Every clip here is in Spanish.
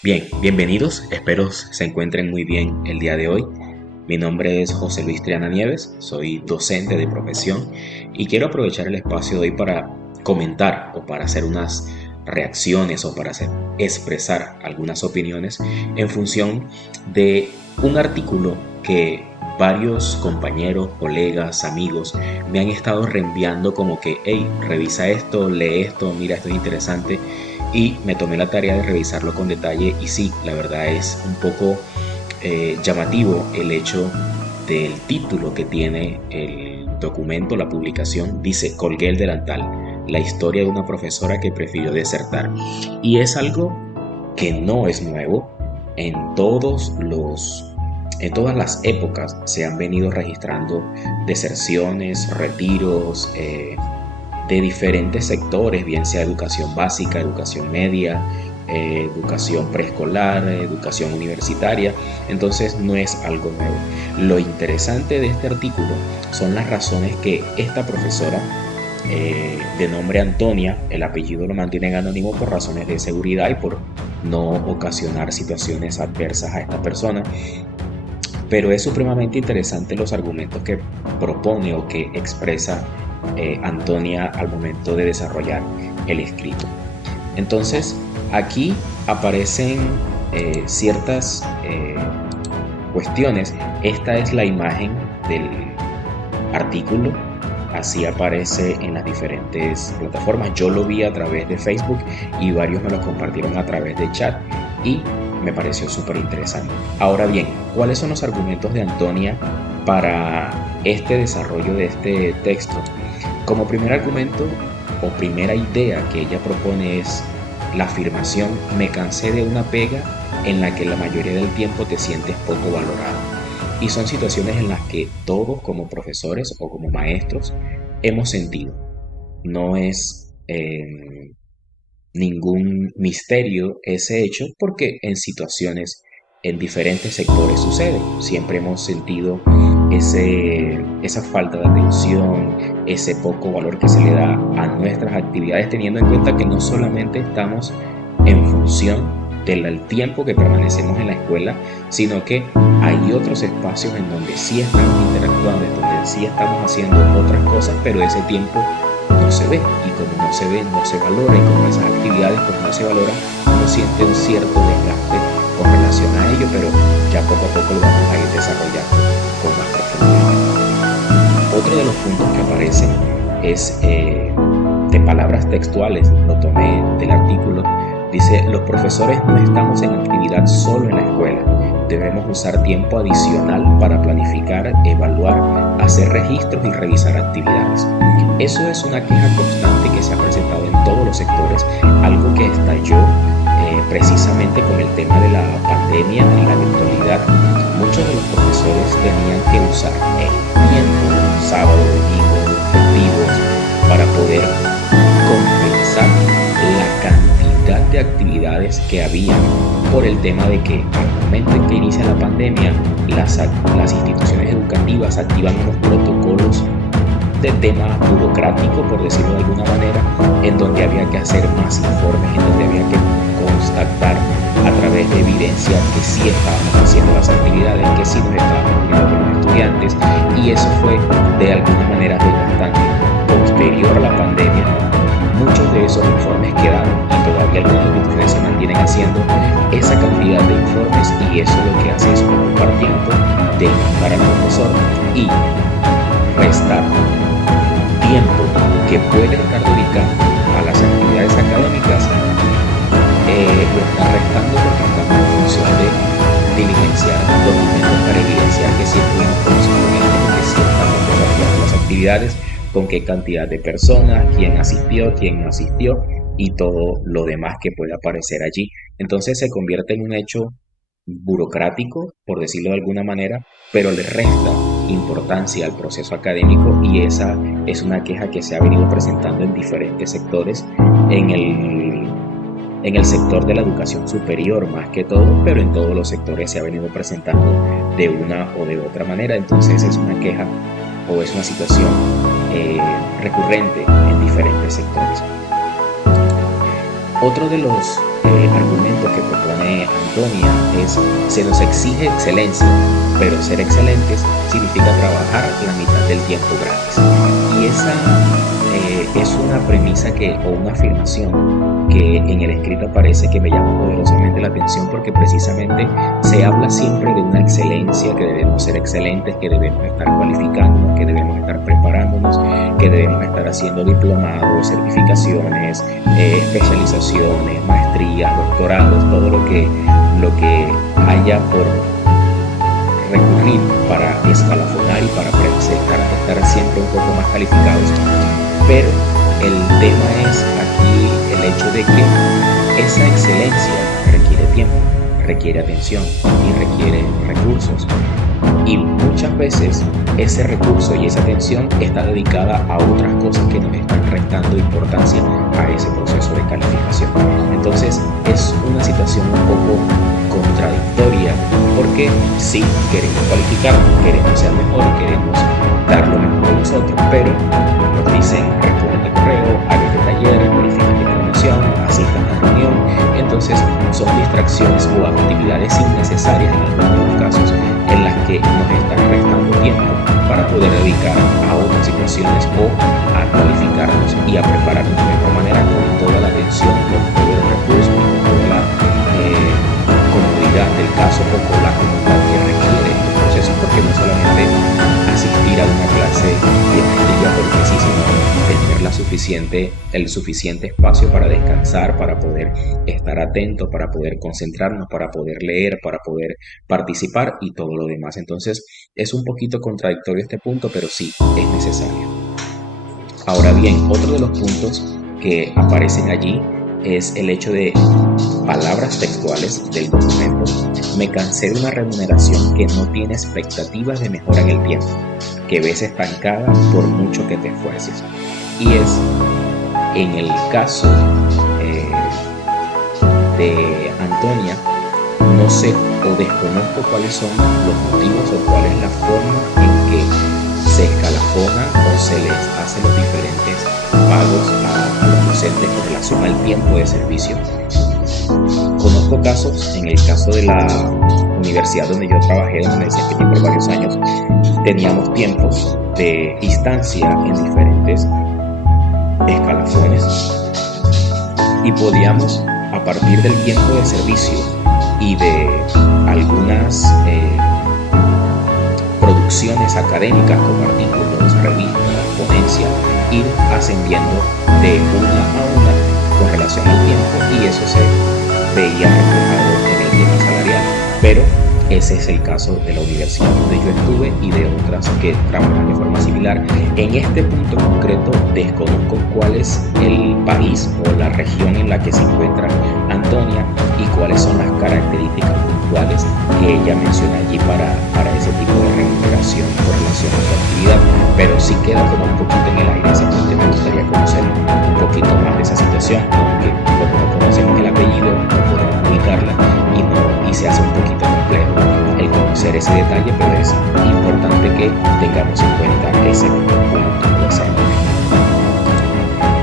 Bien, bienvenidos, espero se encuentren muy bien el día de hoy. Mi nombre es José Luis Triana Nieves, soy docente de profesión y quiero aprovechar el espacio de hoy para comentar o para hacer unas reacciones o para expresar algunas opiniones en función de un artículo que varios compañeros, colegas, amigos me han estado reenviando como que, hey, revisa esto, lee esto, mira, esto es interesante y me tomé la tarea de revisarlo con detalle y sí, la verdad es un poco llamativo el hecho del título que tiene el documento, la publicación, dice Colgué el delantal, la historia de una profesora que prefirió desertar. Y es algo que no es nuevo, en en todas las épocas se han venido registrando deserciones, retiros, de diferentes sectores, bien sea educación básica, educación media, educación preescolar, educación universitaria. Entonces no es algo nuevo. Lo interesante de este artículo son las razones que esta profesora, de nombre Antonia, el apellido lo mantienen anónimo por razones de seguridad y por no ocasionar situaciones adversas a esta persona, pero es supremamente interesante los argumentos que propone o que expresa Antonia al momento de desarrollar el escrito. Entonces, aquí aparecen ciertas cuestiones. Esta es la imagen del artículo, así aparece en las diferentes plataformas. Yo lo vi a través de Facebook y varios me lo compartieron a través de chat y me pareció súper interesante. Ahora bien, ¿cuáles son los argumentos de Antonia para este desarrollo de este texto? Como primer argumento o primera idea que ella propone es la afirmación: me cansé de una pega en la que la mayoría del tiempo te sientes poco valorado. Y son situaciones en las que todos como profesores o como maestros hemos sentido. No es ningún misterio ese hecho porque en situaciones en diferentes sectores sucede. Siempre hemos sentido esa falta de atención, ese poco valor que se le da a nuestras actividades, teniendo en cuenta que no solamente estamos en función del tiempo que permanecemos en la escuela, sino que hay otros espacios en donde sí estamos interactuando, en donde sí estamos haciendo otras cosas, pero ese tiempo no se ve, y como no se ve, no se valora, y como esas actividades pues no se valoran, uno siente un cierto desgaste con relación a ello, pero ya poco a poco lo vamos a ir desarrollando con más profundidad. Otro de los puntos que aparecen es de palabras textuales, lo tomé del artículo. Dice: los profesores no estamos en actividad solo en la escuela, debemos usar tiempo adicional para planificar, evaluar, hacer registros y revisar actividades. Eso es una queja constante que se ha presentado en todos los sectores, algo que estalló precisamente con el tema de la pandemia y la virtualidad. Muchos de los profesores tenían que usar el tiempo, sábado, domingo, festivos, para poder compensar la cantidad de actividades que había por el tema de que al momento en que inicia la pandemia, las instituciones educativas activan unos protocolos de tema burocrático, por decirlo de alguna manera, en donde había que hacer más informes, en donde había que constatar a través de evidencia que sí estábamos haciendo las actividades, que sí nos estábamos uniendo con los estudiantes, y eso fue de alguna manera desgastante. Posterior a la pandemia, muchos de esos informes quedaron y todavía algunas instituciones se mantienen haciendo esa cantidad de informes, y eso lo que hace es ocupar tiempo de para el profesor y restar tiempo que puede estar dedicando a las actividades académicas, lo está restando porque estamos en función de diligenciar documentos para evidenciar que sí estuvimos conocimiento, que sí estamos desarrollando las actividades, con qué cantidad de personas, quién asistió, quién no asistió y todo lo demás que puede aparecer allí. Entonces se convierte en un hecho burocrático, por decirlo de alguna manera, pero le resta importancia al proceso académico, y esa es una queja que se ha venido presentando en diferentes sectores, en en el sector de la educación superior más que todo, pero en todos los sectores se ha venido presentando de una o de otra manera. Entonces es una queja o es una situación recurrente en diferentes sectores. Otro de los argumentos punto que propone Antonia es: se nos exige excelencia, pero ser excelentes significa trabajar la mitad del tiempo gratis. Y esa es una premisa o una afirmación que en el escrito aparece, que me llama poderosamente la atención, porque precisamente se habla siempre de una excelencia, que debemos ser excelentes, que debemos estar cualificándonos, que debemos estar preparándonos, que debemos estar haciendo diplomados, certificaciones, especializaciones, maestrías, doctorados, todo lo que haya por recurrir para escalafonar y para estar siempre un poco más calificados. Pero el tema es aquí el hecho de que esa excelencia requiere tiempo, requiere atención y requiere recursos. Y muchas veces ese recurso y esa atención está dedicada a otras cosas que nos están restando importancia a ese proceso de calificación. Entonces es una situación un poco contradictoria, porque sí, queremos cualificarnos, queremos ser mejor, queremos dar lo mejor de nosotros, pero nos dicen: responde correo, haga este taller, verifica esta información, asista a una reunión. Entonces son distracciones o actividades innecesarias en algunos de los casos, en las que nos están restando tiempo para poder dedicar a otras situaciones o a cualificarnos y a prepararnos de mejor manera, con toda la atención, con todos los recursos, con toda la comodidad del caso, o con la comodidad que requiere este proceso, porque no solamente asistir a una clase de maestría porque sí, sino tener el suficiente espacio para descansar, para poder estar atento, para poder concentrarnos, para poder leer, para poder participar y todo lo demás. Entonces es un poquito contradictorio este punto, pero sí, es necesario. Ahora bien, otro de los puntos que aparecen allí es el hecho de palabras textuales del documento: me cansé de una remuneración que no tiene expectativas de mejora en el tiempo, que ves estancada por mucho que te esfuerces. Y es en el caso de Antonia, no sé o desconozco cuáles son los motivos o cuál es la forma en que se escalafonan o se les hace los diferentes pagos a los docentes con relación al tiempo de servicio. Conozco casos, en el caso de la universidad donde yo trabajé, donde me desempeñé por varios años, teníamos tiempos de instancia en diferentes escalafones y podíamos, a partir del tiempo de servicio y de algunas producciones académicas como artículos, revistas, ponencias, ir ascendiendo de una a una con relación al tiempo, y eso se veía reflejado en el tema salarial. Pero ese es el caso de la universidad donde yo estuve y de otras que trabajan de forma similar. En este punto concreto desconozco cuál es el país o la región en la que se encuentra Antonia y cuáles son las características puntuales que ella menciona allí para ese tipo de remuneración con relación a su actividad. Pero sí queda como un poquito en el aire ese punto y me gustaría conocer un poquito más de esa situación, aunque como no conocemos el apellido no podemos ubicarla y se hace un poquito complejo el conocer ese detalle, pero es importante que tengamos en cuenta ese punto o ese elemento.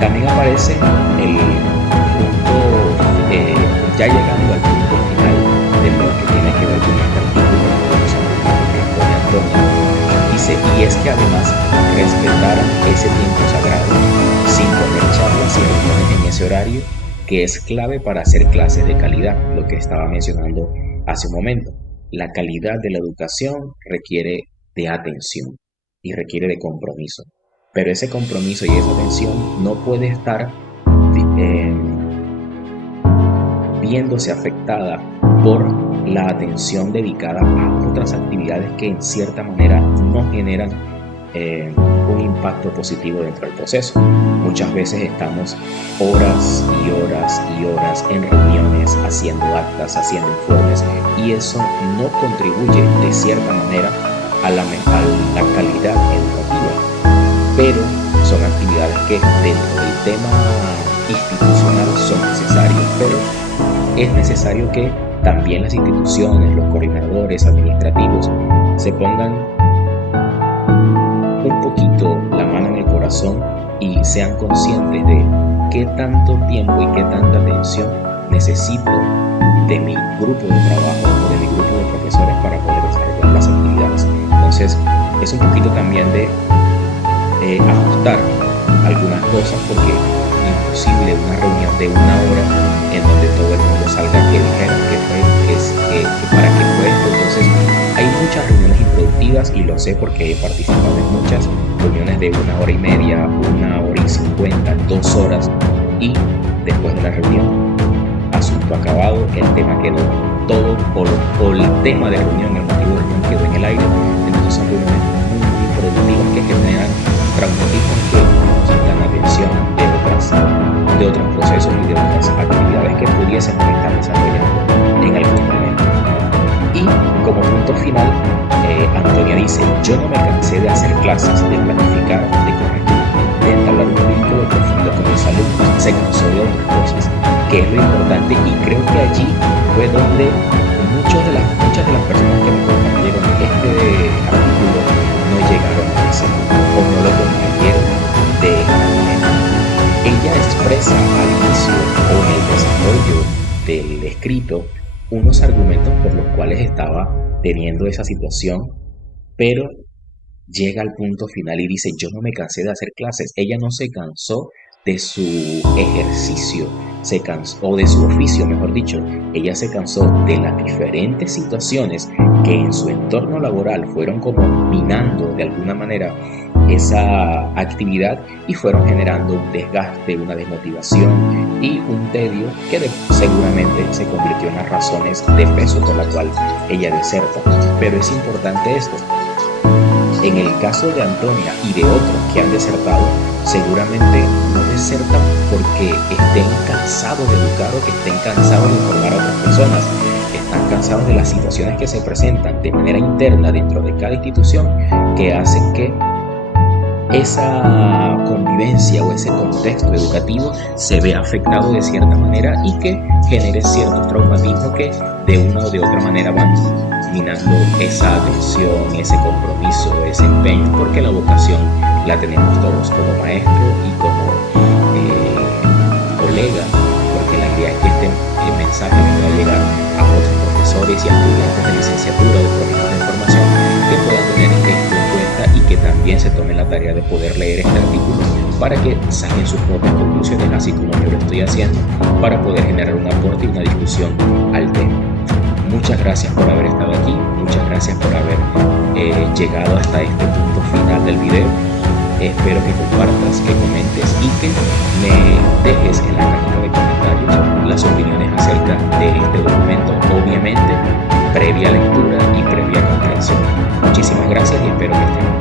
También aparece el punto, ya llegando al punto final de lo que tiene que ver con este artículo que propone Antonia, dice: y es que además respetaran ese tiempo sagrado sin poner charlas y reuniones en ese horario, que es clave para hacer clases de calidad, lo que estaba mencionando hace un momento. La calidad de la educación requiere de atención y requiere de compromiso, pero ese compromiso y esa atención no puede estar viéndose afectada por la atención dedicada a otras actividades que en cierta manera no generan un impacto positivo dentro del proceso. Muchas veces estamos horas y horas y horas en reuniones, haciendo actas, haciendo informes, y eso no contribuye de cierta manera a la calidad educativa, pero son actividades que dentro del tema institucional son necesarias, pero es necesario que también las instituciones, los coordinadores administrativos se pongan un poquito la mano en el corazón y sean conscientes de qué tanto tiempo y qué tanta atención necesito de mi grupo de trabajo o de mi grupo de profesores para poder desarrollar las actividades. Entonces, es un poquito también de ajustar algunas cosas, porque es imposible una reunión de una hora en donde todo el mundo salga que dijeron que fue, que para qué fue esto. Entonces, hay muchas reuniones improductivas y lo sé porque he participado en muchas reuniones de 1 hora y media, 1 hora y 50, 2 horas, y después de la reunión, asunto acabado, el tema quedó todo, o el tema de reunión, el motivo de reunión quedó en el aire. Entonces son reuniones muy productivas que generan traumatismos que nos quitan la atención de otros procesos y de otras actividades que pudiésemos estar desarrollando en algún momento. Y como punto final, Antonia dice: yo no me cansé de hacer clases, de planificar, de corregir, de entablar un vínculo profundo con mis alumnos. Se cansó de otras cosas, que es lo importante, y creo que allí fue donde muchas de las personas que me compartieron este artículo no llegaron a ese punto, o no lo comprendieron de esta manera. Ella expresa al inicio o en el desarrollo del escrito unos argumentos por los cuales estaba teniendo esa situación, pero llega al punto final y dice: yo no me cansé de hacer clases. Ella no se cansó de su ejercicio, se cansó, o de su oficio, mejor dicho. Ella se cansó de las diferentes situaciones que en su entorno laboral fueron como minando de alguna manera esa actividad y fueron generando un desgaste, una desmotivación y un tedio que seguramente se convirtió en las razones de peso por la cual ella deserta. Pero es importante esto: en el caso de Antonia y de otros que han desertado, seguramente no desertan porque estén cansados de educar o que estén cansados de informar a otras personas. Están cansados de las situaciones que se presentan de manera interna dentro de cada institución, que hacen que esa convivencia o ese contexto educativo se vea afectado de cierta manera y que genere ciertos traumatismos que de una o de otra manera van minando esa atención, ese compromiso, ese empeño, porque la vocación la tenemos todos como maestro y como colega, porque la idea es que este mensaje pueda llegar a otros profesores y a estudiantes de licenciatura o de programas de formación que puedan tener esto en cuenta y que también se tomen la tarea de poder leer este artículo para que saquen sus propias conclusiones, así como yo lo estoy haciendo, para poder generar un aporte y una discusión al tema. Muchas gracias por haber estado aquí, muchas gracias por haber llegado hasta este punto final del video. Espero que compartas, que comentes y que me dejes en la cajita de comentarios las opiniones acerca de este documento, obviamente previa lectura y previa comprensión. Muchísimas gracias y espero que estén